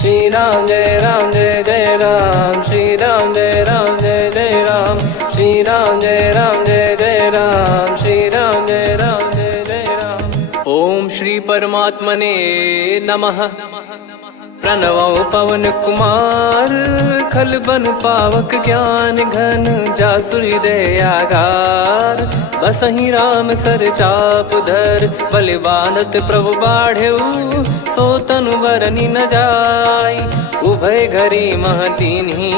श्री राम जय जय राम, श्री राम जय जय राम, श्री राम जय जय राम, श्री राम जय जय राम। ओम श्री परमात्मने नमः। प्रणवो पवन कुमार, खल बन पावक ज्ञान घन, जासु हृदय आगार। बसहि राम सर चाप धर, बलि बांधत प्रभु बाढ़ेऊ, सो तनु बरनि न जाय। उभय घरी महतीन्ही,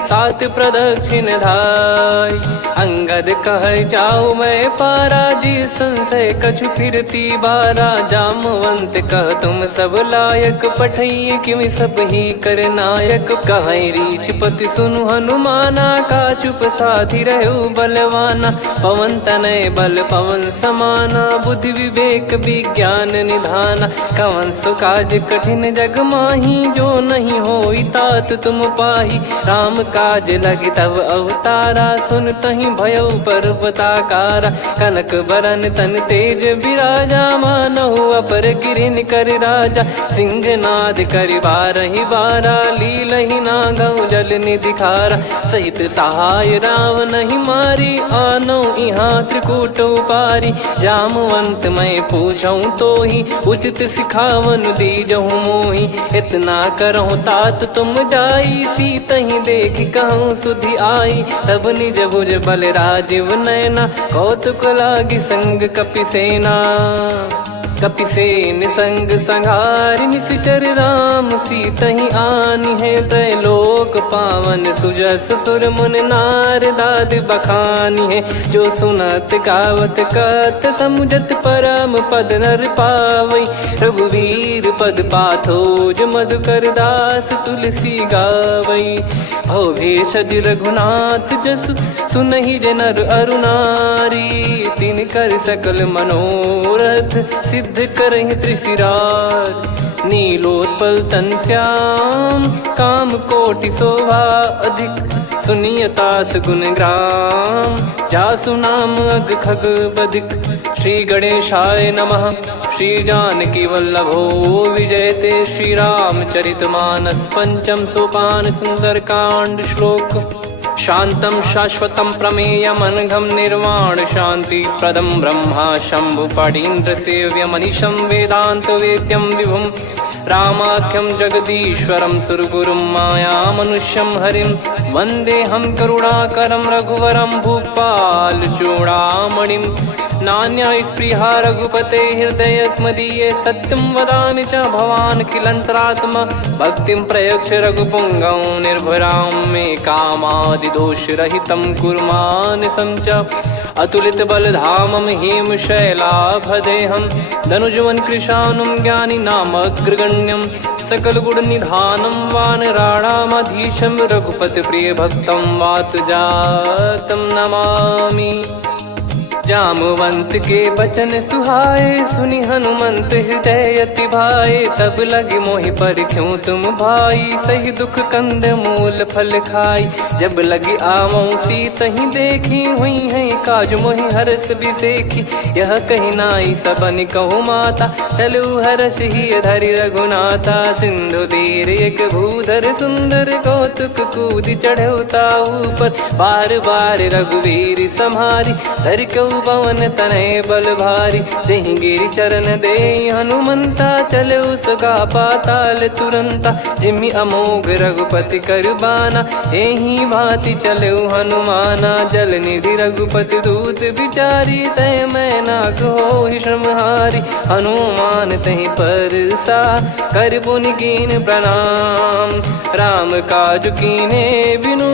सात प्रदक्षिण धाय। अंगद कह जाऊ मैं पारा, जी संशय कछु फिरती बारा। जामवंत कह तुम सब लायक, पठई किमि सब ही कर नायक। कहीं रीछ पति सुनु हनुमाना, का चुप साधि रहु बलवाना। पवन तनय बल पवन समाना, बुद्धि विवेक विज्ञान निधाना। कवन सो काज कठिन जग माही, जो नहीं होई तात तुम पाही। राम काज लगी तब अवतारा, सुन तहि भयउ पर्वताकारा। कनक बरन तन तेज बिराजा, मानहु अपर गिरिन कर राजा। सिंहनाद करि बारहि बारा, लीलहि नागौ जल निधि खारा। सहित सहाय राम नहीं मारी, आनो इहाँ त्रिकूट उपारी। जामवंत मैं पूछऊँ तोहि, उचित सिखावन दीजहु मोहि। इतना करहु तात तुम जाई, सीतहि देख कहूँ सुधि आई। तब निज भुज बल राजीव नयना, कौतुक लागी संग कपिसेना। कपिसेन संग संघारि, निशिचर राम सीतहि आनी है। त्रैलोक पावन सुजस सुर मुन नार, दाद बखानी है। जो सुनत गावत कथ, समुझत परम पद नर पावई। रघुवीर पद पाथोज, मधुकर दास तुलसी गावई। भव भेषज रघुनाथ जसु, सुनहि जे नर अरु नारी। तिन कर सकल मनोरथ, सिद्ध करहि त्रिशिरार। नीलोत्पल तन श्याम, काम कोटि शोभा अधिक। सुनियतास गुण ग्राम, जासु नाम अग खग बदिक। श्री गणेशाय नमः। श्री जानकी वल्लभो विजयते, श्री रामचरित मानस। पंचम सोपान सुंदर कांड श्लोक। शांतं शाश्वतं प्रमेयमनघं, निर्वाण शांति प्रदं ब्रह्मा शंभु फणीन्द्र सेव्यमनिशं। वेदांत वेद्यं विभुं रामाख्यं जगदीश्वरं, सुरगुरुं माया मनुष्यं हरिं। वन्देऽहं करुणाकरं रघुवरं, भूपाल चूडामणिं। नान्या स्पृहा रघुपते हृदय स्मदीये, सत्यं वदामि च भवान् खिलन्तरात्मा। भक्तिं प्रयच्छ रघुपुङ्गं, निर्भरां मे कामादिदोषरहितं कुर्मानिसं च। अतुलित बलधामं हेमशैलाभदेहं, धनुजवन कृशानुं ज्ञानी नामग्रगण्यं। सकल गुण निधानं वानराणामधीशं, रघुपति प्रिय भक्तं वातजातं नमामि। जामवंत के बचन सुहाए, सुनि हनुमंत हृदय अति भाए। तब लगे मोहि पर क्यों तुम भाई, सही दुख कंद मूल फल खाई। जब लगे आवऊं सीतहि देखी, हुई है काज मोहि हरस बिसेखी। यह कही नाई सबन कहु माता, चलु हरष ही धरि रघुनाथा। सिंधु तीर एक भूधर सुंदर, कौतुक कूद चढ़ौता ऊपर। बार बार रघुवीर सम्हारी, धर कऊ पवन तनय बल भारी। जहि गिरि चरण दे हनुमंता, चले उसका पाताल तुरंता। जिमि अमोघ रघुपति कर बाना, एहि भांति चले हनुमाना। जल निधि रघुपति दूत बिचारी, तय मैं नाग होहि श्रमहारी। हनुमान तहि परसा, कर पुनि कीन प्रणाम। राम काज कीने बिनु,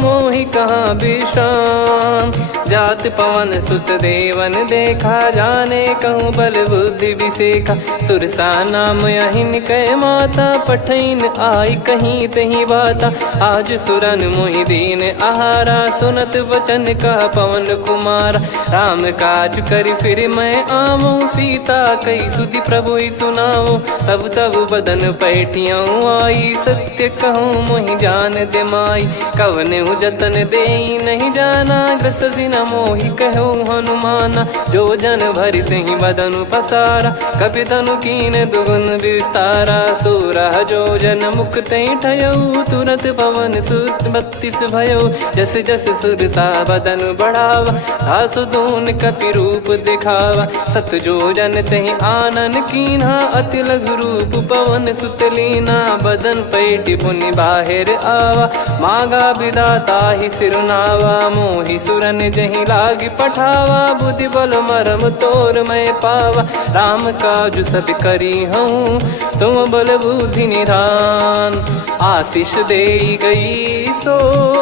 मोहि कहाँ विश्राम। जात पवन सुत देवन देखा, जाने कहूँ बल बुद्धि विसेखा। सुरसा नाम अहिन कै माता, पठैन आई कहीं तही बाता। आज सुरन मोहि दीन आहारा, सुनत वचन कह पवन कुमारा। राम काज करि फिर मैं आवऊं, सीता कई सुधि प्रभु ही सुनाओ। तब तब बदन पैठियाँ आई, सत्य कहूँ मोहि जान दे माई। कवने जतन दे नहीं जाना, ग्रसि न मोहि कहो हनुमाना। जो जन भरि तेहि बदनु पसारा, कपि तनु कीन दुगुन विस्तारा। सोरह जो जन मुख तेहि ठयऊ, तुरत पवन सुत 32 भयऊ। जस जस सुरसा बदन बढ़ावा, आसु दून कपि रूप दिखावा। सत जो जन तेहि आनन कीन्हा, अति लघु रूप पवन सुत लीना। बदन पैटि पुनि बाहिर आवा, मागा विधाता ही सिरुनावा। मोहि सुरन जहि लागी पठावा, बुद्धि बल मरम तोर मैं पावा। राम काजु सब करी हूँ, तुम बल बुद्धि निधान। आशीष देई गई सो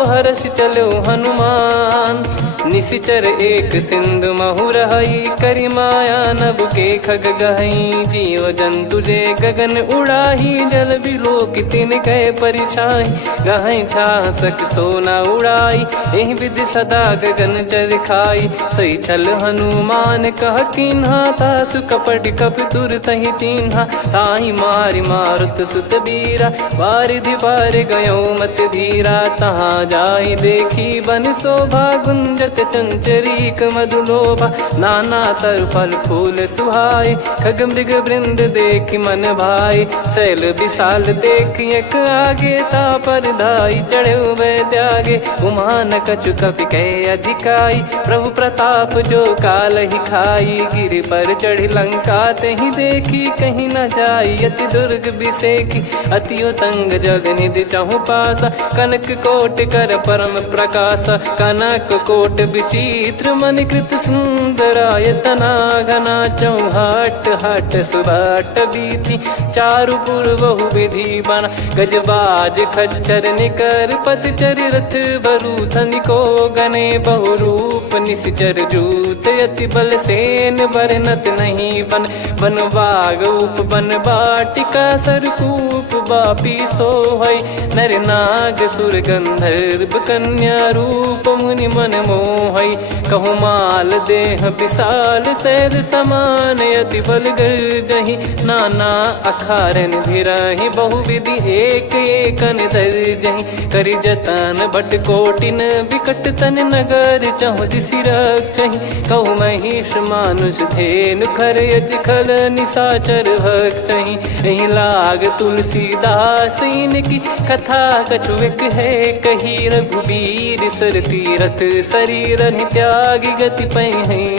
हर्ष चलो हनुमान। निशिचर एक सिंधु महु रहई, करी माया नभ के खग गहई। जीव जंतु जे गगन उड़ाही, जल बिलोक तिन कह परिछाई। गहई छासक सोना उड़ाई, एहि विधि सदा गगन चर खाई। सही छल हनुमान कह कीन्हा, तासु कपट कप तुर तहि चिन्हा। ताहि मारि मारुत सुत बीरा, वारिधि पार गयो मत धीरा। तहाँ जाई देखी बन शोभा, गुंजत चंचरीक मधुलोभा। नाना तर फल फूल सुहाए, खग मृग वृंद देख मन भाई। शैल विशाल देख एक आगे, तापर धाई चढ़े वै त्यागे। उमान कछु कपि कह अधिकाई, प्रभु प्रताप जो काल ही खाई। गिर पर चढ़ी लंका तेहि देखी, कहीं न जाई अति दुर्ग बिसेकी। अति उतंग जग निधि चहु पासा, कनक कोट कर परम प्रकाश। कनक कोट विचित्र मन कृत सुंदरायतना। घना चौहाट हाट सुबाट बीती, चारु पुर बहु विधि बना। गजबाज खच्चर निकर पतचर, रथ बरु धनिको गने। बहु रूप निशिचर जूत, अति बल सेन बरनत नहीं बन। बन बाग उप बन बाटिका, सरकूप बापी सोहई। नर नाग सुर गंधर्व कन्या, रूप मुनि मन मोहई। कहु माल देह विशाल, शैल समान अति बल गर्जहि। नाना अखारन भिरहि, बहु विधि एक एकन दर्जहि। करि जतन बट कोटिन, बिकट तन नगर चहु दिसि रक्षहि। कहु महिष मानुष धेनु, खर यज खल निशाचर भक्षहि। एहि लाग तुलसीदास इनकी, कथा कछु एक है कही। रघुबीर सर तीरथ शरीर, त्यागी गति पै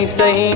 सही।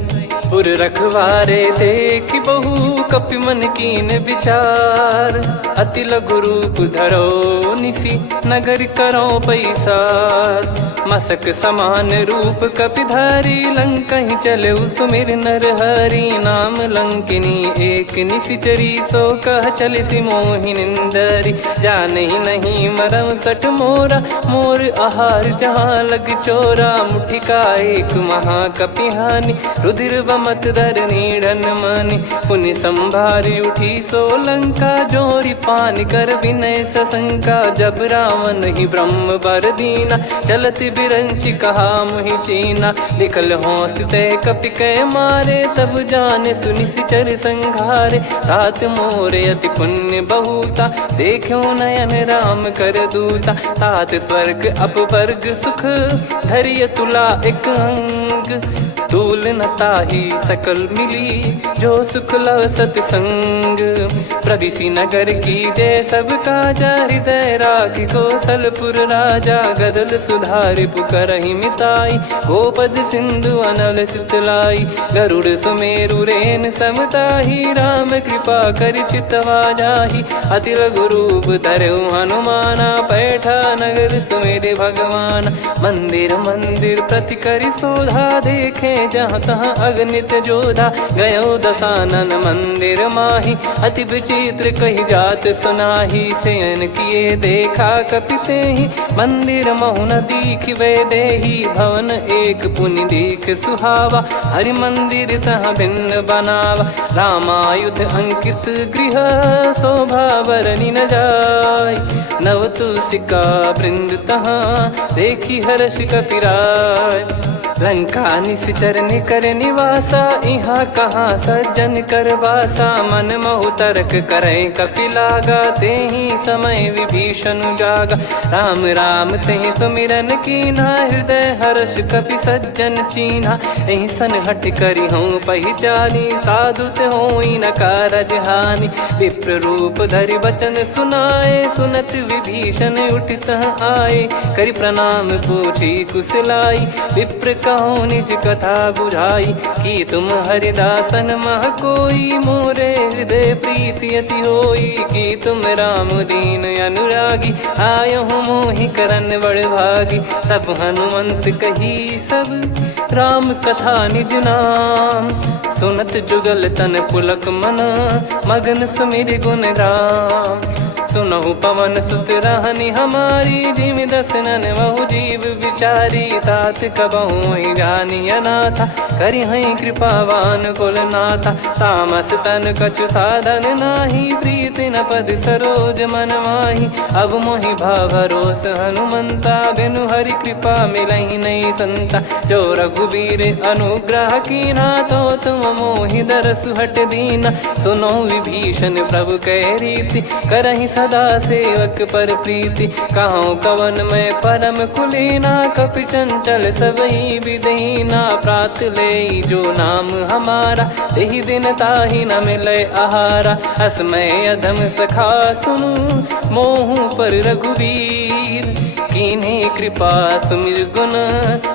पुर रखवारे देख बहु, कपि मन कीन विचार। अति लघु रूप धरो निसी, नगर करो पैसार। मसक समान रूप कपि धारी, लंकहि चले सुमिर नर हरि। नाम लंकिनी एक निशिचरी, सो कह चलिसि मोहि निंदरी। जानहि नहीं मरम सठ मोरा, मोर आहार जहाँ लग चोरा। मुठिका एक महाकपिहानि, रुधिर बमत धरनी ढन मानि। पुनि संभारी उठी सो लंका, जोरी पान कर विनय सशंका। जब रावण ही ब्रह्म बर दीना, चलत बिरंचि कहा मुहि चीना। लिखल होंस ते कपि कै मारे, तब जाने सुनि सिचर संघारे। तात मोरे अति पुण्य बहुता, देखो नयन राम कर दूता। तात स्वर्ग अपवर्ग सुख, धरिय तुला एक अंग। तूल न ताहि सकल मिली, जो सुख लव सतसंग। प्रविशि नगर की जय सब काजा, हृदय राखि कौशलपुर राजा। गदल सुधारि पुकरहि मिताई, गोपद सिंधु अनल सितलाई। गरुड़ सुमेरु रेन समताहि, राम कृपा करि चितवा जाहि। अति लघु रूप धरऊ हनुमाना, पैठा नगर सुमेरे भगवान। मंदिर मंदिर प्रति करि शोधा, देखे जहाँ तहाँ अगणित जोधा। गयो दशानन मंदिर माही, अति विचित्र कही जात सुनाही। शयन किए देखा कपि तेहि, मंदिर महु न दीख वे देही। भवन एक पुनि दीख सुहावा, हरि मंदिर तहाँ भिन्न बनावा। रामायुध अंकित गृह, शोभा बरनि न जाय। नव तुलसी का वृंद तहाँ, देखी हर्ष कपिराय। लंका निश्चर निकर निवासा, इहाँ कहाँ सज्जन कर वासा। मन महु तर्क करे कपिलागा, तेहि समय विभीषण जागा। राम राम तेहि सुमिरन कीन्हा, हृदय हर्ष कपि सज्जन चीन्हा। एहि सन हट करि हूँ पहिचानी, साधु ते होई न कारज हानि। विप्र रूप धरि वचन सुनाए, सुनत विभीषण उठित आए। करि प्रणाम पूछी कुशलाई, विप्र कहो निज कथा बुझाई। कि तुम हरिदासन मह कोई, मोरे हृदय प्रीति अति होई। कि तुम राम दीन अनुरागी, आयहु मोहि करन बड़ भागी। तब हनुमंत कही सब राम कथा निज नाम, सुनत जुगल तन पुलक मना, मगन सुमिर गुण राम। सुनहु पवन सुत रहनी हमारी, जिमि दसनन महु जीव विचारी। तात कबहु ही जानी अनाथा, करि हई कृपावान कुल नाथा। तामस तन कछु साधन नाही, प्रीति न पद सरोज मन माही। अब मोहि भाव भरोस हनुमंता, बिनु हरि कृपा मिलहि नहीं संता। जो रघुबीर अनुग्रह कीन्हा, तो तुम मोहि दरसु हट दीना। सुनो विभीषण प्रभु कह रीति, करहि सदा सेवक पर प्रीति। कहूँ कवन में परम कुलीना, कपि चंचल सबही विदहीना। प्रात ले जो नाम हमारा, तेहि दिन ताहि न मिले आहारा। असमय अधम सखा सुनु, मोहु पर रघुवीर। कीन्ही कृपा सुमिर गुण,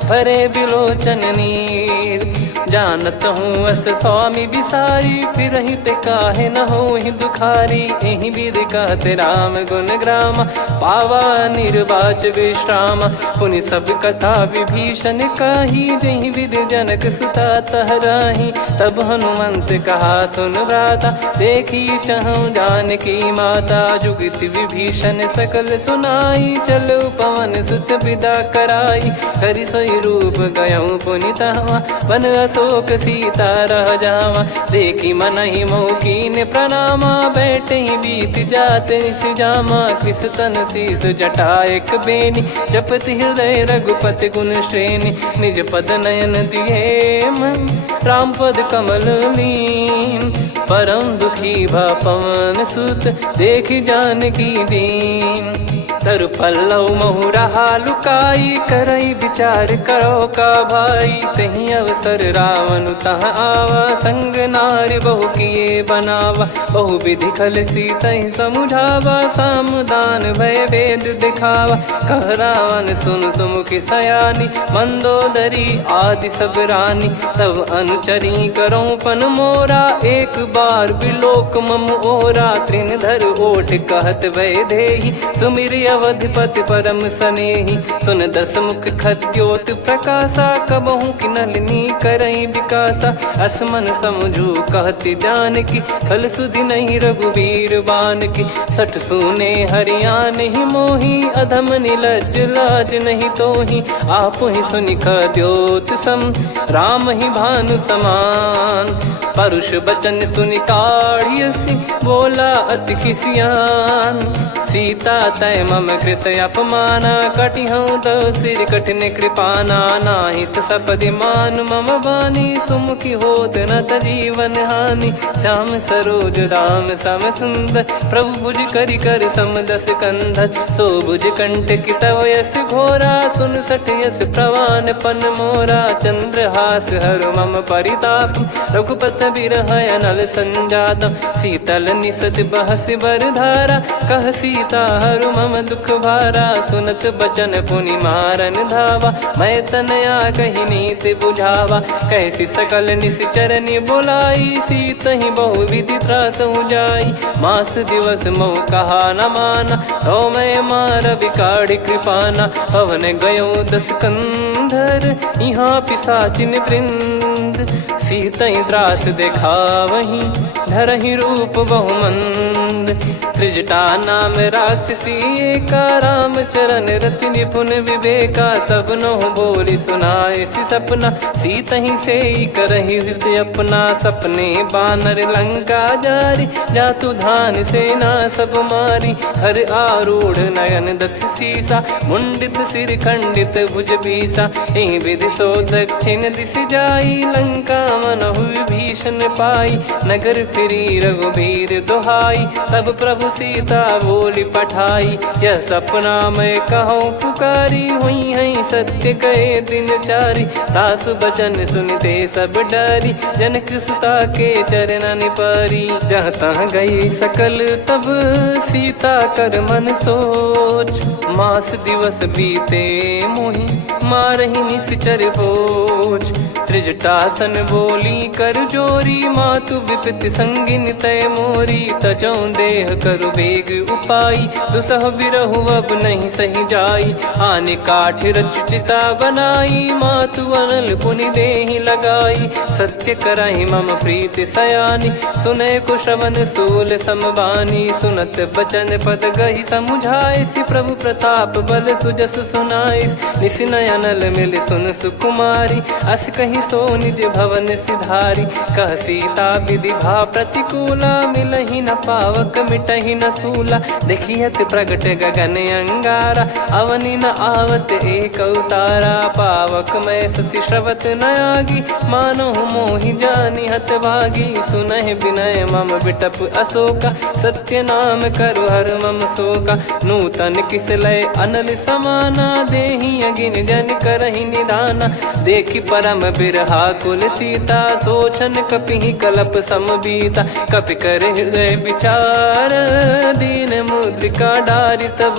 भरे बिलोचन नीर। जानत हूँ अस स्वामी बिसारी, फिरहि ते काहे न होहि दुखारी। एहि विधि कहते राम गुण ग्राम, पावा निर्वाच विश्राम। पुनि सब कथा विभीषण काही, जहि विधि जनक सुता तहराही। तब हनुमंत कहा सुन भ्राता, देखी चहु जानकी माता। जुगति विभीषण सकल सुनाई, चलो पवन सुत विदा कराई। करि सोई रूप गयऊँ पुनि तहवा, वन अशोक सीता रह जावा। देखी मनहि मोह कीन्ह प्रणामा, बैठे ही बीत जात निस जामा। कृस तन शीस जटा एक बेनी, जपति हृदय रघुपति गुण श्रेणी। निज पद नयन दिए मन, राम पद कमल लीन। परम दुखी भा पवन सुत, देखि जानकी दीन। तरु पल्लव महु रहा लुकाई, करई विचार करो का भाई। तहि अवसर रावण तह आवा, संग नारी बहु किए बनावा। बहु विधि खल सीतहि समुझावा, सामदान भय वेद दिखावा। कह रावण सुन सुमुखि सयानी, मंदोदरी आदि सब रानी। तब अनुचरी करो पन मोरा, एक बार बिलोक मम ओरा। तृण धर ओठ कहत भय देहि, सुमिर अवधिपति परम सनेहि। सुन दस मुख खद्योत प्रकाशा, कबहु कि नलिनी करई विकासा। असमन समझू कहति जानकी, खल सुधि नहीं रघुवीर बानकी। सठ सुने हरियाण ही मोही, अधम निलज्ज लाज नहीं तोही। आप ही सुनि खद्योत सम, राम ही भानु समान। परुष बचन सुनि काढ़ियसि, बोला अति किसियान। सीता तय मम कृत अपमाना, कटिहऊँ तव सिर कठिन कृपाना। नाहित सपदि मान मम बानी, सुमुखी होत न जीवन हानि। श्याम सरोज राम सम सुंदर, प्रभु भुज करि कर सम दस कंधर। सो भुज कंठ की तव यस घोरा, सुन सठ यस प्रवान पन मोरा। चंद्रहास हर मम परिताप, रघुपत बिरह अनल संजातम। शीतल निसत बहस बर धारा, कह सीता हरु मम दुख भारा। सुनत बचन पुनि मारन धावा, मैं तनया कहि नीति बुझावा। कैसी सकल निश्चरनि बुलाई, सीतहि बहु विधि त्रासहु जाई। मास दिवस मोह कहा न माना, तो मैं मार बिकाढ़ि कृपाना। पवन गयो दस कंधर, यहाँ पिशाचिन वृंद। मंद, सीतई त्रास देखावहीं धरहि रूप बहुमंद। त्रिजटा नाम राक्षसी एका, राम चरण रति निपुण विवेका। सबनो बोली सुनाए सि सपना, सीतहि से करहि हृद अपना। सपने बानर लंका जारी, जातु धान सेना सब मारी। हर आरूढ़ नयन दक्ष सीसा, मुंडित सिर खंडित भुज बीसा। एहि विधि सो दक्षिण दिश जाई, लंका मनहु विभीषण पाई। नगर फिरी रघुबीर दुहाई, तब प्रभु सीता बोली पठाई। यह सपना मैं कहूँ पुकारी, हुई है सत्य कहे दिन चारी। दास बचन सुनते सब डरी, जनक सुता के चरण परी। जहाँ तहाँ गई सकल तब सीता कर मन सोच। मास दिवस बीते मोहि मारहि निश्चर बोझ। त्रिजटासन बोली कर जोरी, मातु विपत्ति संगिन तय मोरी। तजौ देह करु बेग उपाई, दुसह बिरहु अब नहीं सही जाई। आने काठ रचिता बनाई, मातु अनल पुनि देहि लगाई। सत्य करहि मम प्रीति सयानी, सुनय को श्रवण सूल समबानी। सुनत बचन पद गहि समुझाए, सि प्रभु प्रताप बल सुजस सुनाइस। निस नयनल मिल सुन सुकुमारी, अस कहि सो निज भवन सिधारी। कह सीता विधि भा प्रतिकूला, मिलहि न पावक मिटहि न सूला। देखियत प्रगट गगन अंगारा, अवनि न आवत एक अवतारा। पावक मैं शशि श्रवत न आगी, मानो मोहि जानि हत भागी। सुनहि विनय मम बिटप अशोका, सत्य नाम करु हर मम शोका। नूतन किस लय अनल समाना, देहि अगिन जन करहि निदाना। देखि परम बिरहा कुल सीता, सोचन कपिहि कलप समबीता। कपि कर हृदय विचार, दीन मुद्रिका डारि तब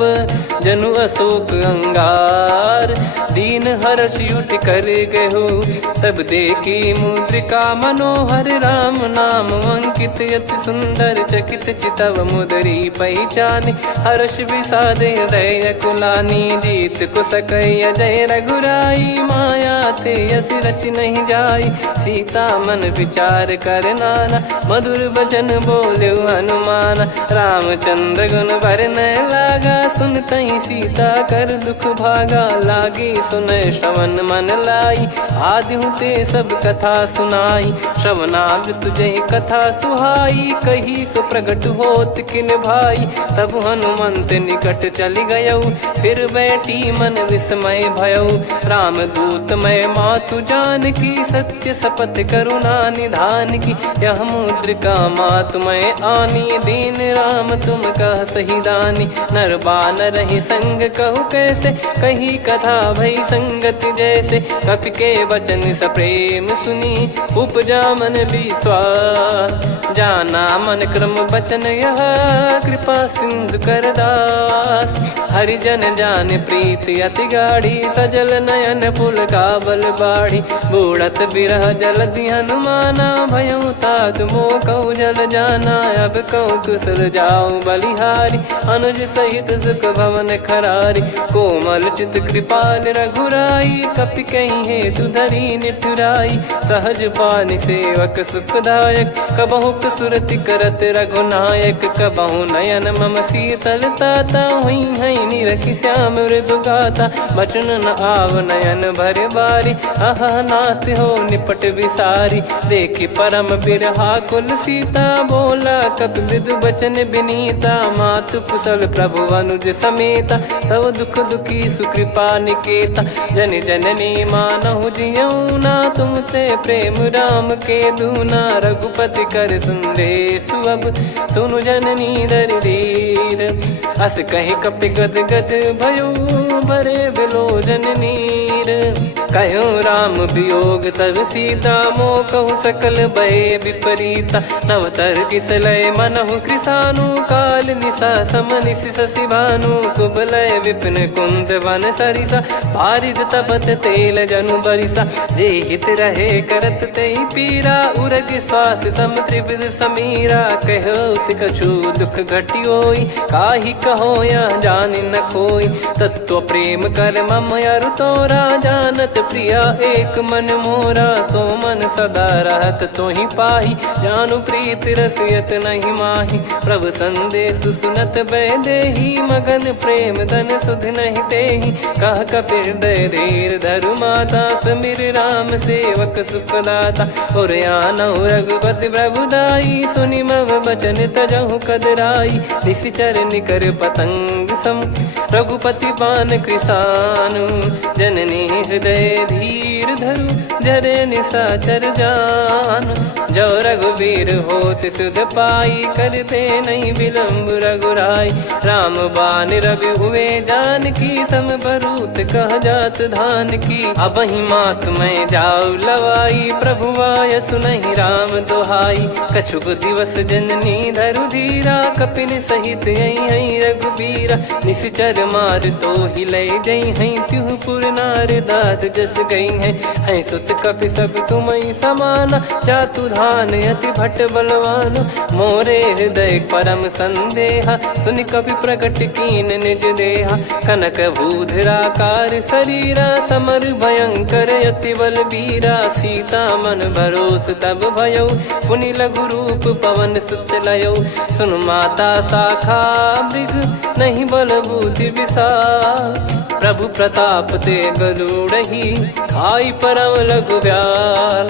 जनु अशोक अंगार। दीन हर्ष उठ कर गहु, तब देखी मुद्रिका मनोहर। राम नाम अंकित अति सुंदर, चकित चितव मुदरी पहचान। हर्ष विषाद हृदय कुलानी, जीत को सकय जय रघुराई। माया थे यस रच नहीं जाई, सीता मन विचार कर नाना। मधुर बचन बोले हनुमान, रामचंद्र गुण बरनै लागा। सुनतहि सीता कर दुख भागा, लागी सुनय श्रवण मन लाई। आदि ते सब कथा सुनाई, श्रवणामृत जय कथा सुहाई। कही सो प्रगट होत किन भाई, तब हनुमंत निकट चली गयौ। फिर बैठी मन विस्मय भयौ, राम दूत मैं मातु जानकी। सत्य शपथ करुणा निधान की, यह मुद्रिका मातु मैं आनी। दीन राम तुम कह सही दानी, नर बानर ही संग कहु कैसे। कही कथा भई संगति जैसे, कपि के वचन सप्रेम सुनी। उपजा मन विश्वास, जाना मन क्रम बचन यह। कृपा सिंधु कर दास, हरिजन जान प्रीति अति गाढ़ी। सजल नयन पुल का बल बाढ़ी, बूढ़त बिरह जल दी हनुमाना। भयउ तात मोह कहु जल जाना, अब कहु कुशल जाऊं बलिहारी। अनुज सहित सुख भवन खरारी, कोमल चित कृपाल रघुराई। कपि कहीं हेतु धरी निठुराई, सहज पानि सेवक सुखदायक। कबहु सुरति करत रघुनायक, कबहु नयन मम शीतल ताता। हुई है निरखि श्याम मृदु गाता, बचन न आव नयन भर बारी। आहा नाथ हो निपट विसारी, देखि परम बिरहा कुल सीता। बोला कपि मृदु बचन बिनीता, मातु कुशल प्रभु अनुज समेता। तव दुख दुखी सुकृपा निकेता, जन जननी मानहु जियऊ ना। तुम ते प्रेम राम के दूना, रघुपति कर संदेश अब सुनु जननी दर धीर। अस कहि कपि गद गद भयो, भरे बिलोचन नीर। कहो राम वियोग तब सीता, मोह कहु सकल भय विपरीता। नवतर किसलय मनहु कृसानु, काल निशा समनिशि शशि भानु। कुबलय विपिन कुंद वन सरिसा, पारिद तपत तेल जनु बरिसा। जे हित रहे करत तेहि पीरा, उरग श्वास सम त्रिविध समीरा। कहो कछु दुख घटियोई, काहि कहो या जान न कोई। तत्व प्रेम कर मम अरु तोरा, जानत प्रिया एक मन मोरा। सो मन सदा रहत तो ही पाही, जानु प्रीत रसियत नहीं माही। प्रभु संदेश सुनत बैदेही, मगन प्रेम धन सुध नहीं तेही। कह कपिर दय धीर धरु माता, समिर राम सेवक सुखदाता। और आनौ रघुपति प्रभुदाई, सुनि मव बचन तजहु कदराई। निशिचर निकर पतंग सम, रघुपति पान कृसानु। जननी हृदय धीर धरु, जरे निशाचर जान। जो रघुवीर होत सुध पाई, करते नहीं विलम्ब रघुराई। राम बान रवि हुए जानकी, तम बरूत कह जात धान की। अब ही मात मैं जाऊ लवाई, प्रभु आय सुनहि राम दोहाई। कछुक दिवस जननी धरु धीरा, कपिन सहित यही रघुबीरा। निशिचर मार तो ही ले जई हैं, त्युह पुर नार दाद जस गई हैं। सुत कपि सब तुमहि समाना, जातु धान अति भट बलवान। मोरे हृदय परम संदेहा, सुनि कपि प्रकट कीन निज देहा। कनक भूधराकार शरीरा, समर भयंकर अति बलबीरा। सीता मन भरोस तब भयउ, पुनि लघु रूप पवन सुत लयउ। सुन माता शाखा मृग, नहीं बल बुद्धि विशाल। प्रभु प्रताप ते गरुड़ही, खाई परम लघु ब्याल।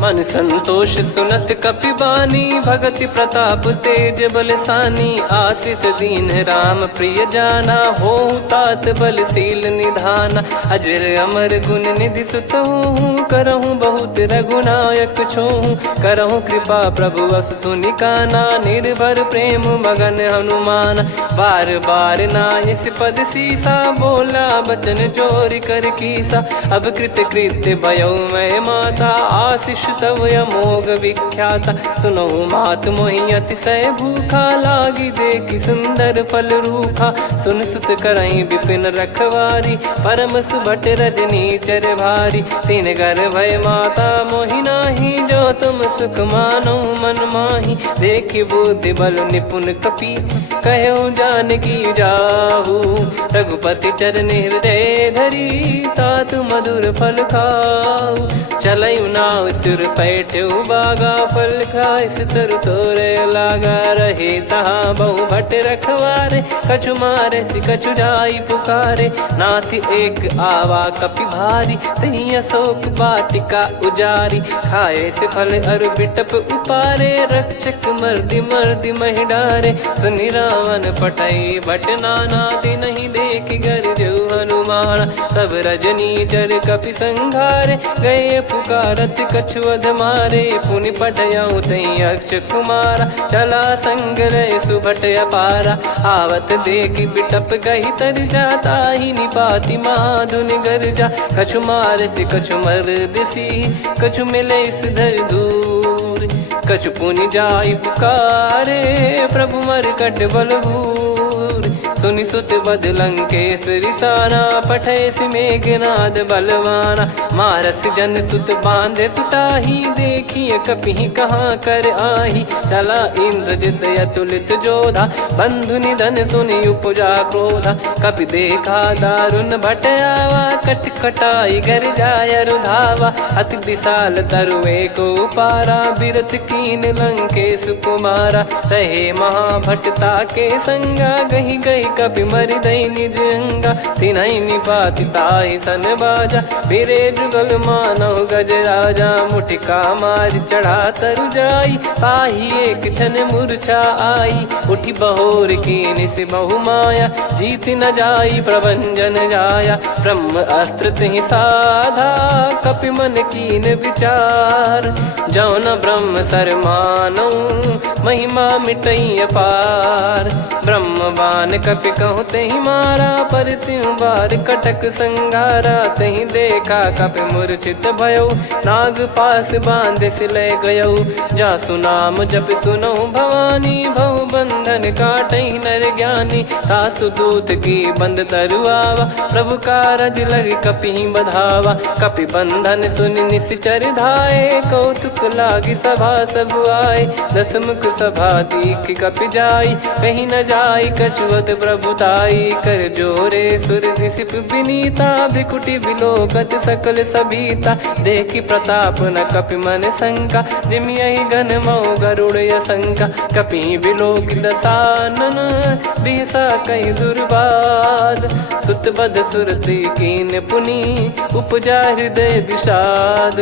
मन संतोष सुनत कपि बानी, भगति प्रताप तेज बलसानी। आशीष दीन राम प्रिय जाना, होहु तात बलशील निधाना। अजर अमर गुण निधि सुतहु, करहु बहुत रघुनायक छोहु। करहु कृपा प्रभु अस सुनि काना, निर्भर प्रेम मगन हनुमान। बार बार नायस पद सीसा, बोला बचन चोरी कर कीसा। अब कृत कृत्य भयउ मैं माता, आशीष तव अमोघ विख्याता। सुनहु मात मोहि अतिशय भूखा, लागी देखि सुंदर फल रूखा। सुन सुत करहि विपिन रखवारी, परम सुभट रजनी चर भारी। तीन घर भय माता मोहि नाही, जो तुम सुख मानो मन माही। देखि बुद्धि बल निपुण कपि, कहु जानकी जाहु। रघुपति चरण हृदय धरी, तात मधुर फल खाऊ। चलयु नाव सुर पैठ्यु बागा, फल खाइस तरु तोरे लागा। रहे तहाँ बहु भट रखवारे, कछु मारे सि कछु जाई पुकारे। नाथ एक आवा कपि भारी, तही अशोक वाटिका उजारी। खाए से फल अरु बिटप उपारे, रक्षक मर्दि मर्दि महि डारे। सुनि रावण पटई भट नाना, तिनहि देखि गरजउ हनुमान। तब रजनी चर कपि संघारे, गए पुकारत कछु अध मारे। पुनि पठयउ तई अक्ष कुमारा, चला संग रहे सुभट अपारा। आवत देखि बिटप गही तर जाता, ही निपाति महाधुनि गर्जा। कछु मार से कछु मर्दिसी, कछु मिले इस धर दूर। कछु पुनि जाई पुकारे, प्रभु मरकट बलभूर। सुनि सुत बद लंकेश्वरी साना, पठय मेघनाद बलवाना। मारस जन सुत बांधे सुताही, देखिए कपि कहाँ कर आही। चला इंद्रजित अतुलित जोधा, बंधु निधन सुनि उपजा क्रोधा। कपि देखा दारुण भट आवा, कट कटाई गर जाय रुधावा। अति विशाल तरुए को पारा, बिरत कीन लंकेश कुमारा। रहे महाभटता के संगा, गही गही कपि मरि दई निज अंगा। तिन्हि निपाति ताहि सन बाजा, फिरे जुगल मानव गज राजा। मुटिका मार चढ़ा तरु जाई, ताहि एक क्षण मूर्छा आई। उठि बहोर कीन से बहु माया, जीत न जाई प्रभंजन जाया। ब्रह्म अस्त्र तिहि साधा, कपि मन कीन विचार। जौ न ब्रह्म सर मानौ, महिमा मिटई अपार। ब्रह्म बान कपि कहु तहि मारा, पर त्यों बार कटक संगारा। तहि देखा कपि मूर्छित भयउ, नाग पास बांध सिले गयउ। जासु नाम जप सुनहु भवानी, भव बंधन काटहि नर ज्ञानी। तासु दूत की बंद तरुआवा, प्रभु कारज लग कपि बधावा। कपि बंधन सुनि निश्चर धाये, कौतुक लागी सभा सब आए। दस मुख सभा दीख कपि जाई, कहीं न जाई कछुवत प्रभुताई। कर जोरे सुर दिसिप विनीता, भ्रिकुटि बिलोकत सकल सबीता। देखि प्रताप न कपि मन शंका, जिमियहि गन मऊ गरुड़ असंका। कपि बिलोक दसानन, बिहसा कहि दुर्वाद। सुत बध सुरति कीन पुनि, उपजा हृदय विषाद।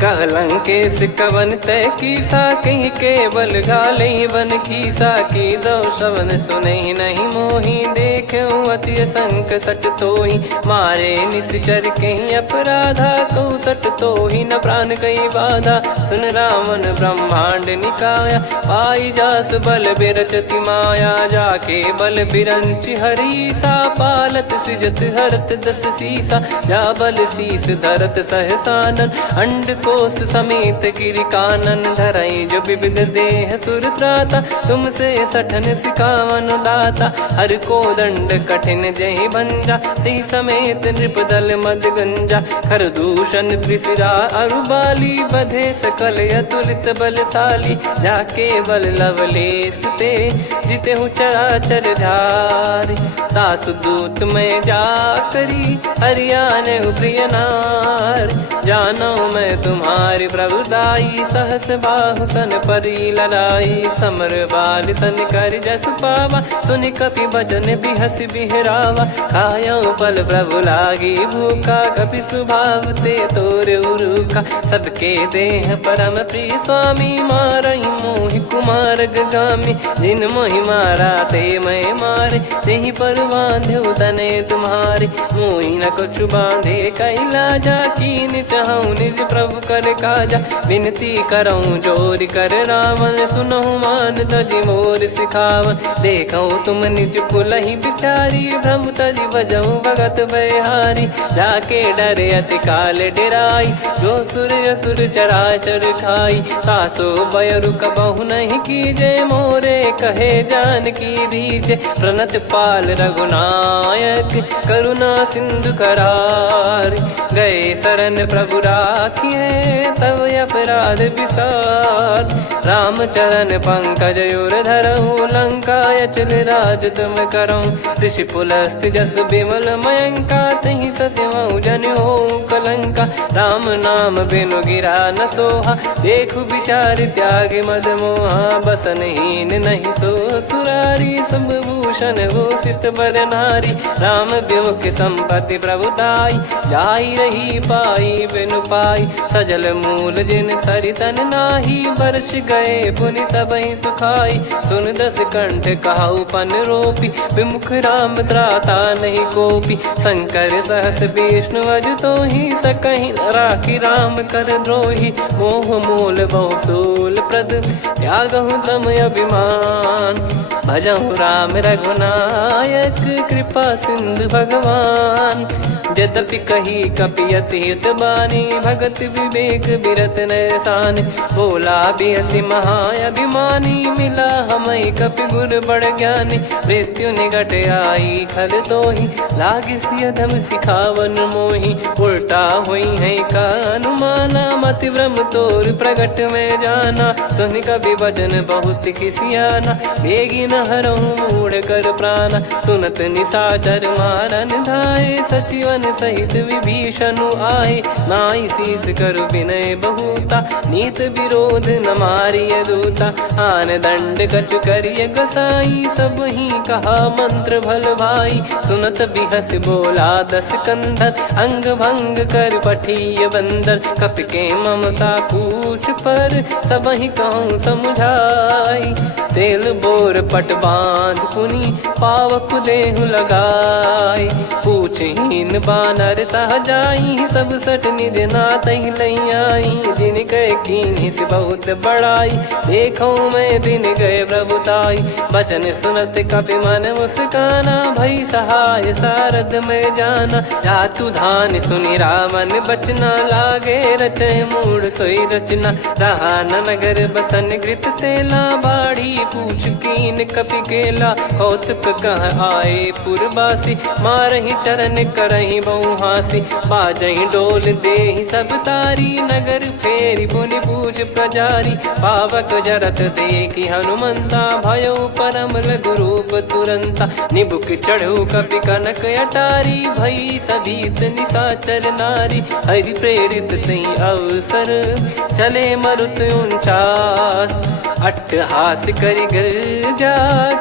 कहलंकेश कवन तय कीसा, कहीं केवल गाले बन खीसा। की दो श्रवण सुने नहीं मोही, देखे अति संक सट तोही। मारे निश्चर कहीं अपराधा, कहूँ सट तोही न प्राण कहीं बाधा। सुन रावण ब्रह्मांड निकाया, पाई जास बल बिरचति माया। जाके बल बिरंच हरीसा, पालत सृजत हरत दस सीसा। जा बल शीस धरत सहसानन, अंड कोश समेत गिरि कानन। धरई जो विविध देह सुर त्राता, तुमसे सठन सिखावन दाता। हर को दंड कठिन जहि भंजा, ती समेत नृप दल मद गंजा। खर दूषण त्रिशिरा अरुबाली, बधे सकल अतुलित बलशाली। जाके बल लवलेश ते, जिते हूँ चराचर धारी। दास दूत में जा करी, हरियाने प्रिय नार। जानो मैं तुम्हारी प्रभुताई, सहस बाहु सन परी लड़ाई। समर बाल सन कर जस पावा, सुनि कपि भजन बिहस बिहरावा। खायो पल प्रभु लागी भूखा, कपि स्वभाव ते तोर उरुखा। सबके देह परम प्रिय स्वामी, मारई मोहि कुमार गगामी। जिन मोहि मारा ते मैं मारे, तेहि पर बांधो तने तुम्हारे। मोहि न कुछ बांधे कैलाजा, कीन चाहूँ निज प्रभु कर काजा। विनती करऊँ जोर कर रावण, सुनहु मान तजि मोर सिखावन। देखऊँ तुम निज पुलहि बिचारी, भ्रम तजि बजऊँ भगत बहारी। जाके डरे अति काल डेराई, जो सुर असुर चराचर खाई। तासो बयरु कबहु नहीं कीजे, मोरे कहे जान की दीजे। प्रणत पाल रघुनायक, करुणा सिंधु करार। गए शरण प्रभु राखिए, तब अपराध विसार। राम चरण पंकज उर धरऊँ, लंका अचल राज तुम करऊँ। ऋषि पुलस्त जस विमल मयंका, तहि सत्यमऊ जन हो कलंका। राम नाम बिनु गिरा न सोहा, देखु विचार त्याग मद मोहा। बसनहीन नहीं सो सुरारी, सब भूषण भूषित बर नारी। राम विमुख संपत्ति प्रभुताई, जाई रही पाई बिनु पाई। सजल मूल जिन सरितन नाही, वर्ष गए पुनि तबहि सुखाई। सुन दस कंठ कहाऊ पन रोपी, विमुख राम त्राता नहीं कोपी। शंकर सहस विष्णु अज तोहि, सकहि न राखी राम कर द्रोही। मोह मूल बहु सूल प्रद, त्यागहु तम अभिमान। भजहु राम रघुनायक, कृपा सिंधु भगवान। यद्यपि कही कपियति हित बानी, भगत विवेक बिरत नैसान। बोला बिहसि महाअभिमानी, मिला हमई कपि गुर बड़ ज्ञानी। मृत्यु निकट आई खल तोहि, लागिसि अधम सिखावन मोहि। उल्टा हुई है का अनुमाना, मति भ्रम तोर प्रगट में जाना। सुन कवि वचन बहुत खिसियाना, बेगी न हरहु मूढ़ कर प्राणा। सुनत निशाचर मारन धाये, सचिवन सहित विभीषणु आए। नाई शीस कर विनय बहुता, नीत विरोध न मारिय दूता। आन दंड कछु करिय गसाई, सब ही कहा मंत्र भल भाई। सुनत बिहस बोला दस कंधर, अंग भंग कर पठिय बंदर। कपि के ममता पूछ पर, सब ही कहूँ समुझाई। तेल बोर पट बांध पुनि, पावक देहु लगाई। पूछहीन बानर तह जाई, सब सट निज नातहि लई आई। दिन गए कीन्ही से बहुत बड़ाई, देखो मैं दिन गए प्रभुताई। बचन सुनत कपि मन मुस्काना, भई सहाय सारद में जाना। जातु धान सुनि रावण बचना, लागे रचय मूढ़ सोई रचना। रहा न नगर बसन घृत तेला, बाढ़ी पूछ कीन कपि केला कौतुक कह आए पुरबासी मारही चरण करही बहु हासी बाजही डोल देहि सब तारी नगर फेरी पुनि पूज प्रजारी पावक जरत देखी हनुमंता भयो परम लघु रूप तुरंता निबुक चढ़ो कपि कनक अटारी भई सभीत निशाचर नारी हरि प्रेरित तई अवसर चले मरुत 49 अट्टहास करि गिरजा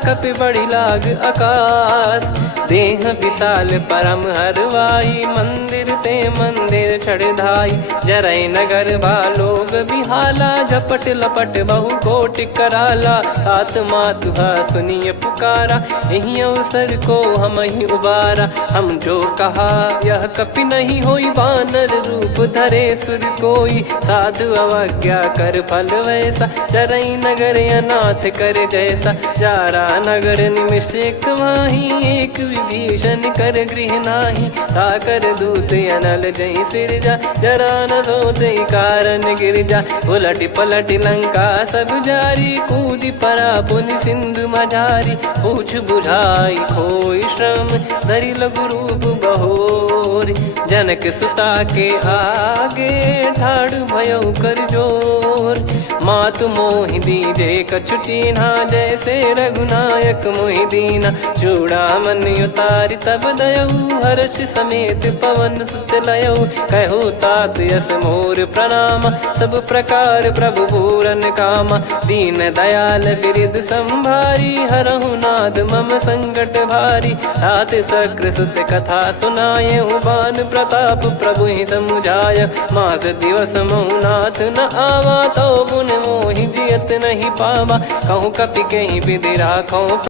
कपि बड़ी लाग आकाश देह विशाल परम हरवाई मंदिर ते मंदिर चढ़ाई जरई नगर बालोग बिहाला झपट लपट बहु कोटि कराला आत्मा तुहा सुनिय पुकारा यही अवसर को हम ही उबारा हम जो कहा यह कपि नहीं होई बानर रूप धरे सुर कोई साधु अवज्ञा कर फल वैसा जरई नगर अनाथ कर जैसा जारा नगर निमिष एक माही एक विभीषण कर गृह नाही ताकर दूत अनल जय सिरजा जरा न सोते कारण गिरजा उलट पलट लंका सब जारी कूद परा पुनि सिंधु मझारी पूछ बुझाई खोई श्रम धरि लघु रूप बहोरी जनक सुता के आगे ठाड़ भयो कर जोर मातु मोहि दीजे कछु चीन्हा जैसे रघुनायक मोहि दीना चूड़ामन उतारि तब दयऊ हर्ष समेत पवन सुत लयऊ कहु तात यस मोर प्रणाम सब प्रकार प्रभु पूरन कामा दीन दयाल बिरिद संभारी हरहु नाद मम संकट भारी तात सक्र सुत कथा सुनाये बान प्रताप प्रभु ही समुझाय मास दिवस महु नाथ न आवा तो गुण मोहि जियत नहीं पावा कहूँ कपि कहीं विधि राखो